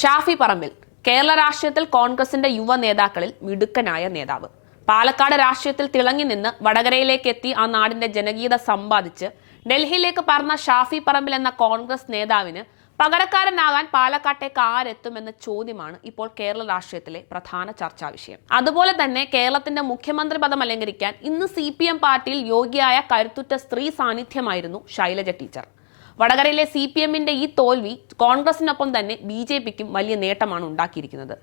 ഷാഫി പറമ്പിൽ കേരള രാഷ്ട്രീയത്തിൽ കോൺഗ്രസിന്റെ യുവ നേതാക്കളിൽ മിടുക്കനായ നേതാവ്. പാലക്കാട് രാഷ്ട്രീയത്തിൽ തിളങ്ങി നിന്ന് വടകരയിലേക്ക് എത്തി ആ നാടിന്റെ ജനകീയത സമ്പാദിച്ച് ഡൽഹിയിലേക്ക് പറഞ്ഞ ഷാഫി പറമ്പിൽ എന്ന കോൺഗ്രസ് നേതാവിന് പകരക്കാരനാകാൻ പാലക്കാട്ടേക്ക് ആരെത്തുമെന്ന ചോദ്യമാണ് ഇപ്പോൾ കേരള രാഷ്ട്രീയത്തിലെ പ്രധാന ചർച്ചാ വിഷയം. അതുപോലെ തന്നെ കേരളത്തിന്റെ മുഖ്യമന്ത്രി പദം അലങ്കരിക്കാൻ ഇന്ന് സി പാർട്ടിയിൽ യോഗ്യയായ കരുത്തുറ്റ സ്ത്രീ സാന്നിധ്യമായിരുന്നു ശൈലജ ടീച്ചർ. വടകരയിലെ സി പി എമ്മിന്റെ ഈ തോൽവി കോൺഗ്രസിനൊപ്പം തന്നെ ബി ജെ പിക്കും വലിയ നേട്ടമാണ് ഉണ്ടാക്കിയിരിക്കുന്നത്.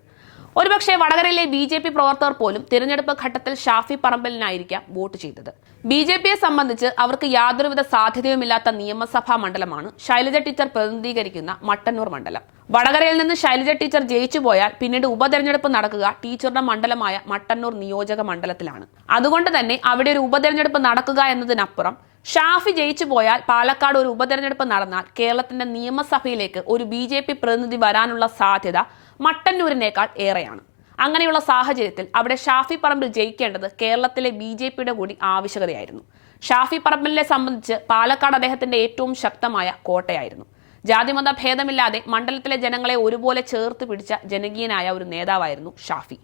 ഒരുപക്ഷെ വടകരയിലെ ബി ജെ പി പ്രവർത്തകർ പോലും തിരഞ്ഞെടുപ്പ് ഘട്ടത്തിൽ ഷാഫി പറമ്പലിനായിരിക്കാം വോട്ട് ചെയ്തത്. ബി ജെ പിയെ സംബന്ധിച്ച് അവർക്ക് യാതൊരുവിധ സാധ്യതയുമില്ലാത്ത നിയമസഭാ മണ്ഡലമാണ് ശൈലജ ടീച്ചർ പ്രതിനിധീകരിക്കുന്ന മട്ടന്നൂർ മണ്ഡലം. വടകരയിൽ നിന്ന് ശൈലജ ടീച്ചർ ജയിച്ചു പോയാൽ പിന്നീട് ഉപതെരഞ്ഞെടുപ്പ് നടക്കുക ടീച്ചറുടെ മണ്ഡലമായ മട്ടന്നൂർ നിയോജക മണ്ഡലത്തിലാണ്. അതുകൊണ്ട് തന്നെ അവിടെ ഒരു ഉപതെരഞ്ഞെടുപ്പ് നടക്കുക എന്നതിനപ്പുറം ഷാഫി ജയിച്ചു പോയാൽ പാലക്കാട് ഒരു ഉപതെരഞ്ഞെടുപ്പ് നടന്നാൽ കേരളത്തിന്റെ നിയമസഭയിലേക്ക് ഒരു ബി ജെ പി പ്രതിനിധി വരാനുള്ള സാധ്യത മട്ടന്നൂരിനേക്കാൾ ഏറെയാണ്. അങ്ങനെയുള്ള സാഹചര്യത്തിൽ അവിടെ ഷാഫി പറമ്പിൽ ജയിക്കേണ്ടത് കേരളത്തിലെ ബി ജെ പിയുടെ കൂടി ആവശ്യകതയായിരുന്നു. ഷാഫി പറമ്പിലിനെ സംബന്ധിച്ച് പാലക്കാട് അദ്ദേഹത്തിന്റെ ഏറ്റവും ശക്തമായ കോട്ടയായിരുന്നു. ജാതിമത ഭേദമില്ലാതെ മണ്ഡലത്തിലെ ജനങ്ങളെ ഒരുപോലെ ചേർത്ത് പിടിച്ച ജനകീയനായ ഒരു നേതാവായിരുന്നു ഷാഫി.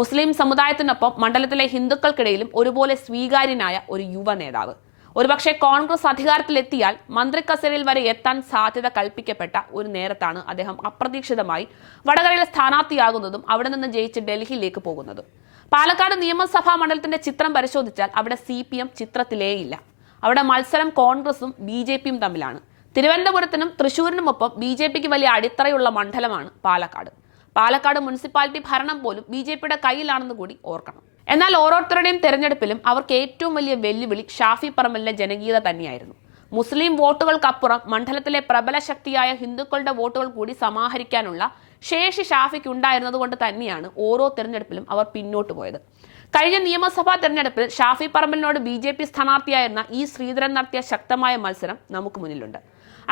മുസ്ലിം സമുദായത്തിനൊപ്പം മണ്ഡലത്തിലെ ഹിന്ദുക്കൾക്കിടയിലും ഒരുപോലെ സ്വീകാര്യനായ ഒരു യുവ നേതാവ്. ഒരുപക്ഷെ കോൺഗ്രസ് അധികാരത്തിലെത്തിയാൽ മന്ത്രി കസേരയിൽ വരെ എത്താൻ സാധ്യത കൽപ്പിക്കപ്പെട്ട ഒരു നേരത്താണ് അദ്ദേഹം അപ്രതീക്ഷിതമായി വടകരയിലെ സ്ഥാനാർത്ഥിയാകുന്നതും അവിടെ നിന്ന് ജയിച്ച് ഡൽഹിയിലേക്ക് പോകുന്നതും. പാലക്കാട് നിയമസഭാ മണ്ഡലത്തിന്റെ ചിത്രം പരിശോധിച്ചാൽ അവിടെ സി പി എം ചിത്രത്തിലേയില്ല. അവിടെ മത്സരം കോൺഗ്രസും ബി ജെ പിയും തമ്മിലാണ്. തിരുവനന്തപുരത്തിനും തൃശൂരിനുമൊപ്പം ബി ജെ പിക്ക് വലിയ അടിത്തറയുള്ള മണ്ഡലമാണ് പാലക്കാട്. പാലക്കാട് മുനിസിപ്പാലിറ്റി ഭരണം പോലും ബി ജെ പിയുടെ കയ്യിലാണെന്ന് കൂടി ഓർക്കണം. എന്നാൽ ഓരോരുത്തരുടെയും തെരഞ്ഞെടുപ്പിലും അവർക്ക് ഏറ്റവും വലിയ വെല്ലുവിളി ഷാഫി പറമ്പലിന്റെ ജനകീയത തന്നെയായിരുന്നു. മുസ്ലിം വോട്ടുകൾക്കപ്പുറം മണ്ഡലത്തിലെ പ്രബല ശക്തിയായ ഹിന്ദുക്കളുടെ വോട്ടുകൾ കൂടി സമാഹരിക്കാനുള്ള ശേഷി ഷാഫിക്ക് ഉണ്ടായിരുന്നത് കൊണ്ട് തന്നെയാണ് ഓരോ തെരഞ്ഞെടുപ്പിലും അവർ പിന്നോട്ട് പോയത്. കഴിഞ്ഞ നിയമസഭാ തെരഞ്ഞെടുപ്പിൽ ഷാഫി പറമ്പലിനോട് ബി ജെ പി സ്ഥാനാർത്ഥിയായിരുന്ന ഇ ശ്രീധരൻ നടത്തിയ ശക്തമായ മത്സരം നമുക്ക് മുന്നിലുണ്ട്.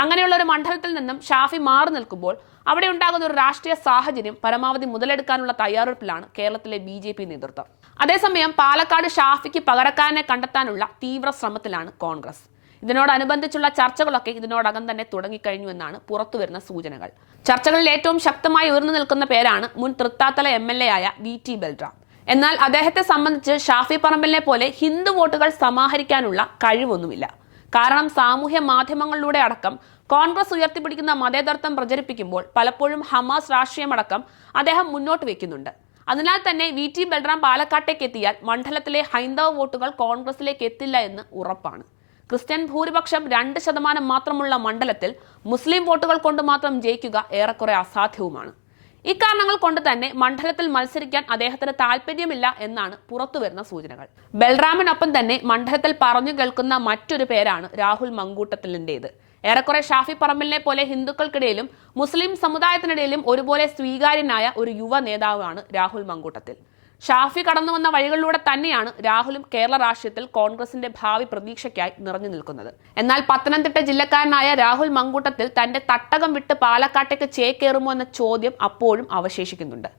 അങ്ങനെയുള്ള ഒരു മണ്ഡലത്തിൽ നിന്നും ഷാഫി മാറി നിൽക്കുമ്പോൾ അവിടെ ഉണ്ടാകുന്ന ഒരു രാഷ്ട്രീയ സാഹചര്യം പരമാവധി മുതലെടുക്കാനുള്ള തയ്യാറെടുപ്പിലാണ് കേരളത്തിലെ ബി ജെ പി നേതൃത്വം. അതേസമയം പാലക്കാട് ഷാഫിക്ക് പകരക്കാരനെ കണ്ടെത്താനുള്ള തീവ്ര ശ്രമത്തിലാണ് കോൺഗ്രസ്. ഇതിനോടനുബന്ധിച്ചുള്ള ചർച്ചകളൊക്കെ ഇതിനോടകം തന്നെ തുടങ്ങിക്കഴിഞ്ഞു എന്നാണ് പുറത്തുവരുന്ന സൂചനകൾ. ചർച്ചകളിൽ ഏറ്റവും ശക്തമായി ഉയർന്നു നിൽക്കുന്ന പേരാണ് മുൻ തൃത്താത്തല എം എൽ എ ആയ വി ടി ബൽറാം. എന്നാൽ അദ്ദേഹത്തെ സംബന്ധിച്ച് ഷാഫി പറമ്പലിനെ പോലെ ഹിന്ദു വോട്ടുകൾ സമാഹരിക്കാനുള്ള കഴിവൊന്നുമില്ല. കാരണം സാമൂഹ്യ മാധ്യമങ്ങളിലൂടെ അടക്കം കോൺഗ്രസ് ഉയർത്തിപ്പിടിക്കുന്ന മതേതരത്വം പ്രചരിപ്പിക്കുമ്പോൾ പലപ്പോഴും ഹമാസ് രാഷ്ട്രീയമടക്കം അദ്ദേഹം മുന്നോട്ട് വയ്ക്കുന്നുണ്ട് അതിനാൽ തന്നെ വി ടി ബൽറാം പാലക്കാട്ടേക്ക് എത്തിയാൽ മണ്ഡലത്തിലെ ഹൈന്ദവ വോട്ടുകൾ കോൺഗ്രസിലേക്ക് എത്തില്ല എന്ന് ഉറപ്പാണ്. ക്രിസ്ത്യൻ ഭൂരിപക്ഷം രണ്ട് ശതമാനം മാത്രമുള്ള മണ്ഡലത്തിൽ മുസ്ലിം വോട്ടുകൾ കൊണ്ട് മാത്രം ജയിക്കുക ഏറെക്കുറെ അസാധ്യവുമാണ്. ഇക്കാരണങ്ങൾ കൊണ്ട് തന്നെ മണ്ഡലത്തിൽ മത്സരിക്കാൻ അദ്ദേഹത്തിന് താല്പര്യമില്ല എന്നാണ് പുറത്തുവരുന്ന സൂചനകൾ. ബൽറാമിനൊപ്പം തന്നെ മണ്ഡലത്തിൽ പറഞ്ഞു കേൾക്കുന്ന മറ്റൊരു പേരാണ് രാഹുൽ മങ്കൂട്ടത്തിലിന്റെത്. ഏറെക്കുറെ ഷാഫി പറമ്പലിനെ പോലെ ഹിന്ദുക്കൾക്കിടയിലും മുസ്ലിം സമുദായത്തിനിടയിലും ഒരുപോലെ സ്വീകാര്യനായ ഒരു യുവ നേതാവാണ് രാഹുൽ മങ്കൂട്ടത്തിൽ. ഷാഫി കടന്നു വന്ന വഴികളിലൂടെ തന്നെയാണ് രാഹുലും കേരള രാഷ്ട്രീയത്തിൽ കോൺഗ്രസിന്റെ ഭാവി പ്രതീക്ഷയ്ക്കായി നിറഞ്ഞു നിൽക്കുന്നത്. എന്നാൽ പത്തനംതിട്ട ജില്ലക്കാരനായ രാഹുൽ മങ്കൂട്ടത്തിൽ തന്റെ തട്ടകം വിട്ട് പാലക്കാട്ടേക്ക് ചേക്കേറുമോ എന്ന ചോദ്യം അപ്പോഴും അവശേഷിക്കുന്നുണ്ട്.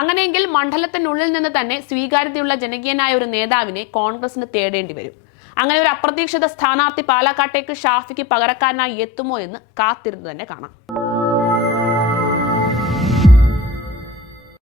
അങ്ങനെയെങ്കിൽ മണ്ഡലത്തിനുള്ളിൽ നിന്ന് തന്നെ സ്വീകാര്യതയുള്ള ജനകീയനായ ഒരു നേതാവിനെ കോൺഗ്രസിന് തേടേണ്ടി വരും. അങ്ങനെ ഒരു അപ്രതീക്ഷിത സ്ഥാനാർത്ഥി പാലക്കാട്ടേക്ക് ഷാഫിക്ക് പകരക്കാരനായി എത്തുമോ എന്ന് കാത്തിരുന്ന് തന്നെ കാണാം.